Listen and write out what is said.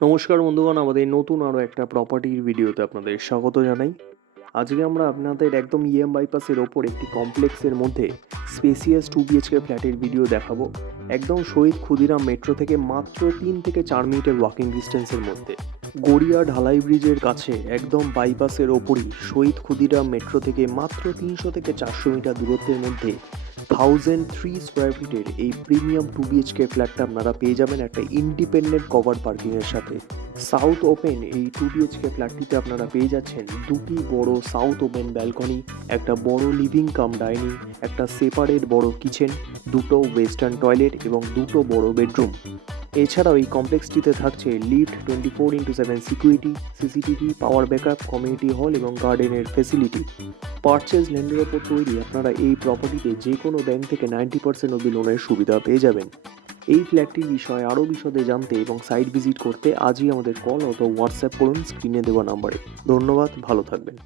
নমস্কার বন্ধুগণ, আমাদের নতুন আরও একটা প্রপার্টির ভিডিওতে আপনাদের স্বাগত জানাই। আজকে আমরা আপনাদের একদম ইএম বাইপাসের ওপর একটি কমপ্লেক্সের মধ্যে স্পেসিয়াস 2 BHK ফ্ল্যাটের ভিডিও দেখাবো। একদম শহীদ ক্ষুদিরাম মেট্রো থেকে মাত্র 3 থেকে 4 মিনিটের ওয়াকিং ডিস্টেন্সের মধ্যে, গড়িয়া ঢালাই ব্রিজের কাছে একদম বাইপাসের ওপরই শহীদ ক্ষুদিরাম মেট্রো থেকে মাত্র 300 থেকে 400 মিটার দূরত্বের মধ্যে 1003 স্কোয়ার ফিটের এই প্রিমিয়াম 2 BHK ফ্ল্যাটটা আপনারা পেয়ে যাবেন একটা ইন্ডিপেন্ডেন্ট কভার পার্কিংয়ের সাথে। সাউথ ওপেন এই 2 BHK ফ্ল্যাটটিতে আপনারা পেয়ে যাচ্ছেন দুটি বড় সাউথ ওপেন ব্যালকনি, একটা বড় লিভিং কাম ডাইনিং, একটা সেপারেট বড় কিচেন, দুটো ওয়েস্টার্ন টয়লেট এবং দুটো বড় বেডরুম। এছাড়াও এই কমপ্লেক্সটিতে থাকছে lift, 24x7 security, CCTV, power backup, community hall এবং গার্ডেনের ফেসিলিটি। পারচেজ ল্যান্ডের ওপর তৈরি আপনারা এই প্রপার্টিতে যে কোনো ব্যাংক থেকে 90% অব্দি লোনের সুবিধা পেয়ে যাবেন। এই ফ্ল্যাটটির বিষয়ে আরও বিশদে জানতে এবং সাইট ভিজিট করতে আজই আমাদের কল অথবা হোয়াটসঅ্যাপ করুন স্ক্রিনে দেওয়া নাম্বারে। ধন্যবাদ, ভালো থাকবেন।